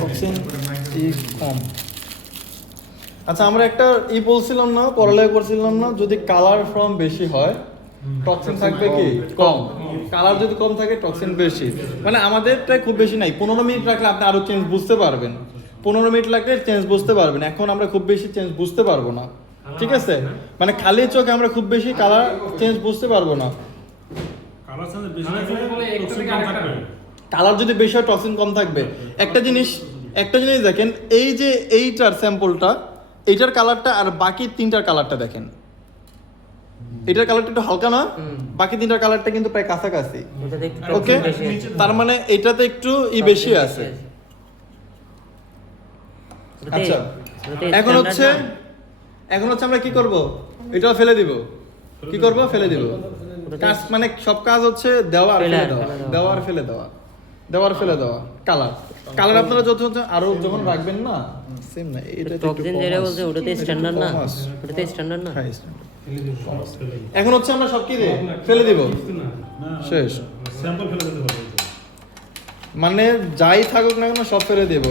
Toxin কম। আচ্ছা আমরা একটা বলছিলাম না, পড়ালেখা করছিলাম না, যদি কালার ফর্ম বেশি হয় টক্সিন থাকবে কি কম, কালার যদি কম থাকে টক্সিন বেশি। মানে আমাদেরটা খুব বেশি নাই, 15 মিনিট রাখলে আপনি আরো চেঞ্জ বুঝতে পারবেন, 15 মিনিট লাগলে চেঞ্জ বুঝতে পারবেন। এখন আমরা খুব বেশি চেঞ্জ বুঝতে পারবো না, ঠিক আছে? মানে খালি চোখে আমরা খুব বেশি কালার চেঞ্জ বুঝতে পারবো না। কালার যদি বেশি হয় টক্সিন কম থাকবে। একটা জিনিস দেখেন, এই যে এইটার স্যাম্পলটা, এইটার কালারটা আর বাকি তিনটার কালারটা দেখেন, এটার কালারটা একটু হালকা না, বাকি তিনটার কালারটা কিন্তু প্রায় কাছাকাছি। ওকে, তার মানে এটাতে একটু বেশি আছে। আচ্ছা এখন হচ্ছে আমরা কি করব, এটাও ফেলে দিব। কি করব? ফেলে দিব। কাজ মানে সব কাজ হচ্ছে দেওয়া আর ফেলে দেওয়া, দেওয়া আর ফেলে দেওয়া, দেওয়া আর ফেলে দেওয়া। কালার আপনারা যত আরো যখন রাখবেন না, সেম না, এটা টক্সিন যেটা বলছে ওটাতে স্ট্যান্ডার্ড না, ওটাতে স্ট্যান্ডার্ড না। হ্যাঁ স্ট্যান্ডার্ড। এখন হচ্ছে আমরা সব কি দিয়ে ফেলে দিব, শেষ। স্যাম্পল ফেলে দিতে হবে, মানে যাই থাকুক না কেন সব ফেলে দেব।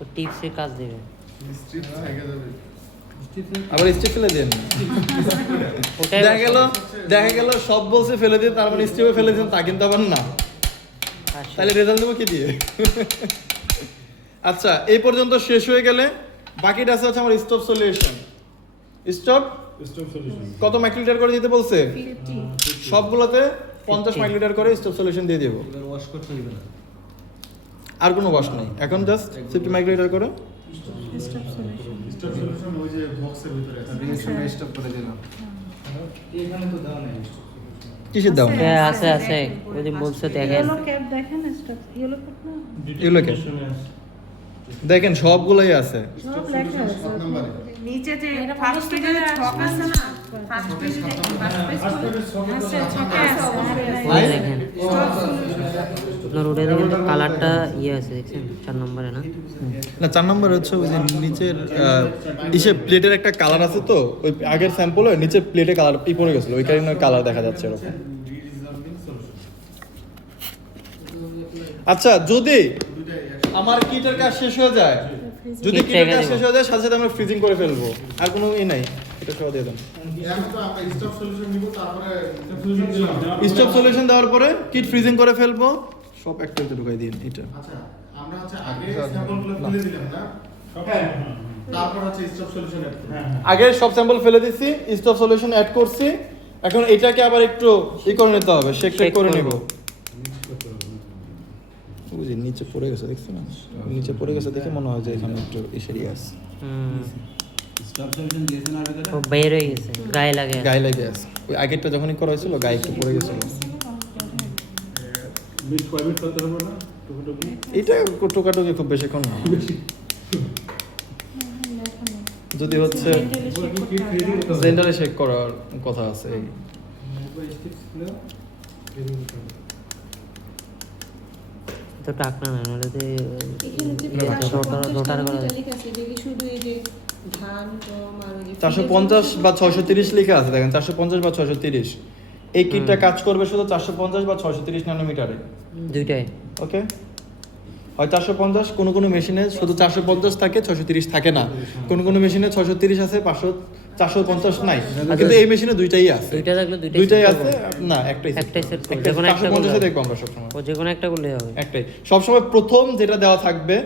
ও টিপসে কাজ দেবে, আবার স্টিপ ফেলে দেন। দেখা গেল সব বলছে ফেলে দিয়ে, তার মানে স্টিপে ফেলে দেন, তা কিন্তু আবার না। তাহলে রেজাল্ট দেবো কি দিয়ে? আচ্ছা এই পর্যন্ত শেষ হয়ে গেলে বাকিটা আছে হচ্ছে আমার স্টপ সলিউশন। স্টপ সলিউশন কত মাইক্রোলিটার করে দিতে বলছে? সবগুলোতে 50 মাইক্রোলিটার করে স্টপ সলিউশন দিয়ে দেব। ওয়াশ করতে হবে না, আর কোনো ওয়াশ নেই, এখন জাস্ট 50 মাইক্রোলিটার করে স্টপ সলিউশন ওই যে বক্সের ভিতরে আছে, রিঅ্যাকশন স্টপ করে দিলাম। এখানে তো দাও নাই স্টপ। কিসের দাম? হ্যাঁ আছে আছে, ওই যে বলছে দেখেন ইয়েলো ক্যাপ দেখেন, স্টপ ইয়েলো ক্যাপ না, এগুলো কে দেখেন সবগুলোই আছে। সব লেখা আছে 7 নম্বরে নিচে যে ফার্স্ট পেজে ছক আছে না, ফার্স্ট পেজে আছে ছকে আছে। ওই দেখেন আপনার ওটা দেখেন কালারটা আছে দেখছেন 4 নম্বরে না? না 4 নম্বর হচ্ছে ওই যে নিচের প্লেটের একটা কালার আছে, তো ওই আগের স্যাম্পলে নিচে প্লেটে কালার পড়ে গেছিল, ওই কারণে কালার দেখা যাচ্ছে এরকম। আচ্ছা যদি আমার কিটের কাজ শেষ হয়ে যায়, যদি কিটের কাজ শেষ হয়ে যায় সাথে সাথে আমরা ফ্রিজিং করে ফেলবো, আর কোনো নাই, এটা সহ দিয়ে দেন। এখন তো আমরা স্টপ সলিউশন নিব, তারপরে সলিউশন দিলাম, স্টপ সলিউশন দেওয়ার পরে কিট ফ্রিজিং করে ফেলবো, সব একটাতে ঢুকাই দিন এটা। আচ্ছা আমরা হচ্ছে আগে স্যাম্পলগুলো ফেলে দিলাম না, হ্যাঁ, তারপর হচ্ছে স্টপ সলিউশন অ্যাড করব। আগে সব স্যাম্পল ফেলে দিছি, স্টপ সলিউশন অ্যাড করছি, এখন এটাকে আবার একটু করে নিতে হবে, শেক করে নেব। বুঝি নিচে পড়ে গেছে, দেখছো না? নিচে পড়ে গেছে দেখে মনে হয় যে এখানে একটু এরিয়া আছে। স্টপ সলিউশন দিয়েছেন আর ভিতরে ও বের হয়ে গেছে, গায়ে লাগে লেগে আছে। ওই আগেরটা যখনই করা হয়েছিল গায়ে একটু পড়ে গেছিল। মিট কয় মিনিট করতে হবে না টুকটুকি? এটা টোকাটুকি খুব বেশিক্ষণ না, যদি হচ্ছে জেন্ডারে শেক করার কথা আছে। এই তো টাকনা না ওটাতে এখানে যে রোটার করা যায়। লেখা আছে যে শুধু এই যে ধান গম আর ওই যে 450 বা 630 লেখা আছে, দেখেন 450 বা 630। এই কিটটা কাজ করবে শুধু 450 বা 630 ন্যানোমিটারে, দুইটাই। ওকে? হয় 450, কোনো মেশিনে শুধু 450 থাকে, 630 থাকে না। কোনো মেশিনে 630 আছে, 450 নাই, কিন্তু এই মেশিনে দুইটাই আছে। দুইটা থাকলে দুইটাই আছে না, একটাই একটাই set করবে, একটা যেকোনো একটা 450 করলে দেখবো আমরা সবসময়, ও যে কোনো একটা করলে হবে। একটাই সবসময় প্রথম যেটা দেওয়া থাকবে,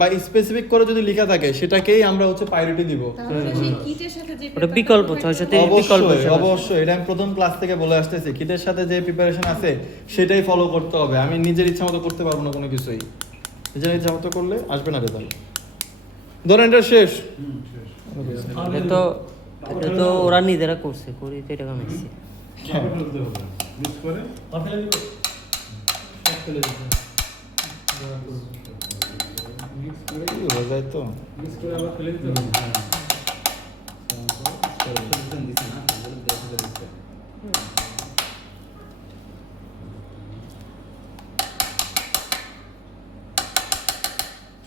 বা স্পেসিফিক করে যদি লেখা থাকে সেটাকেই আমরা হচ্ছে প্রায়োরিটি দিব। তাহলে সেই কিটের সাথে যে ওটা বিকল্প 630 বিকল্প অবশ্যই অবশ্যই, এটা আমি প্রথম ক্লাস থেকে বলে আসতেছি, কিটের সাথে যে প্রিপারেশন আছে সেটাই ফলো করতে হবে। আমি নিজের ইচ্ছা মতো করতে পারবো না কোনো কিছুই, নিজের ইচ্ছা মতো করলে আসবে না রেজাল্ট। ধরেন এটা শেষ, এটা তো ওরা নিজেরা করছে, করি তো এটা কামাইছে। তারপর ফেলতে হবে মিক্স করে হয়ে যায় তো। মিক্স করে আবার ফেলে দিতে হবে। সলিউশন দিছেন না, তাহলে দেখে দিতে।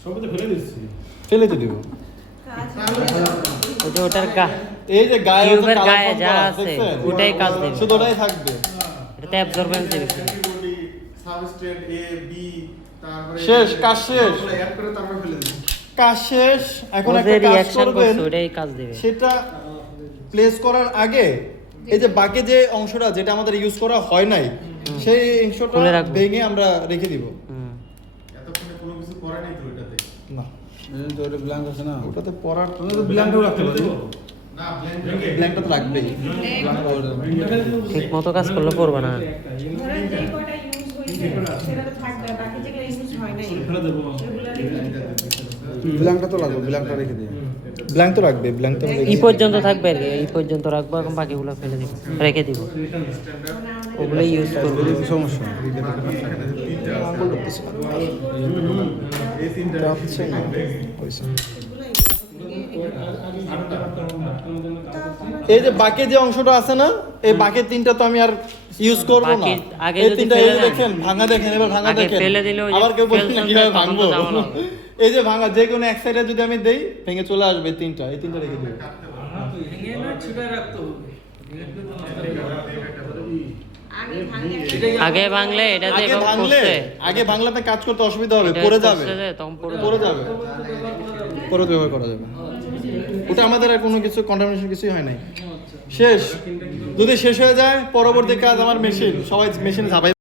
সবই তো ফেলে দিচ্ছি, ফেলে তো দিব। ওটা ওটার গা এই যে গায়ে টিউবের গায়ে যা আছে ওটাই কাজ দেবে, শুধু ওটাই থাকবে। এটাতে অ্যাবজর্বেন্স দেবে শুধু। সাবস্ট্রেট এ বি তারপরে শেষ, কাজ শেষ। অ্যাড করে তারপর ফেলে দিন। কাজ শেষ। এখন ওদের একটা কাজ রিঅ্যাকশন করবেন, করছে ওটাই কাজ দেবে। সেটা প্লেস করার আগে এই যে বাকি যে অংশটা যেটা আমাদের ইউজ করা হয় নাই সেই অংশটা খুলে রাখবো। ভেঙে আমরা রেখে দিব। হুম। এতক্ষণে কোনো কিছু করে নাই তো এটাতে। না, তো ওটা ব্ল্যাঙ্ক আছে না, ওটাতে পড়ার তুমি তো ব্ল্যাঙ্কও রাখতে পারো। না ব্ল্যাঙ্ক ব্ল্যাঙ্কটা তো লাগবেই। ঠিক মতো কাজ করলে পড়বে না। ধরেন যে কয়টা ইউজ হয়েছে সেটা তো থাকবে, বাকি যেগুলো ইউজ হয় নাই সেগুলো রেখে দিতে হবে। ব্ল্যাঙ্কটা তো লাগবে, ব্ল্যাঙ্কটা রেখে দিই। ব্ল্যাঙ্ক তো রাখবে, ব্ল্যাঙ্ক তো এই পর্যন্ত থাকবে আর কি, এই পর্যন্ত রাখবো, এখন বাকিগুলো ফেলে দিব, রেখে দিব, ওগুলো ইউজ করবো। সমস্যা এই তিনটা হচ্ছে না হয়েছে। এই যে বাকি যে অংশটা আছে না, এই বাকি তিনটা তো আমি আর ইউজ করব না। বাকি আগে এই যদি তিনটা ফেলে এই যে দেন, দেখেন ভাঙা, দেখেন এবার ভাঙা আগে দেখেন। ফেলে দিলে ওই যে আবার কেউ বলছেন ফেলছেন কিভাবে তখন তো ভাঙবো। ঝামেলা হবে। এই যে ভাঙা যে কোনো এক সাইডে যদি আমি দেই ভেঙে চলে আসবে তিনটা, এই তিনটা রেখে দেব। আগে ভাঙে আগে ভাঙলে এটা যে আগে ভাঙলে করছে, আগে ভাঙলে তো কাজ করতে অসুবিধা হবে, এটা পড়ে করছে যাবে, যে তখন পড়ে পড়ে যাবে। যাবে, পরে ব্যবহার করা যাবে। ওটা আমাদের আর কোনো কিছু কন্টামিনেশন কিছুই হয় নাই। শেষ, যদি শেষ হয়ে যায় পরবর্তী কাজ আমার মেশিন, সবাই মেশিনে ঝাঁপাই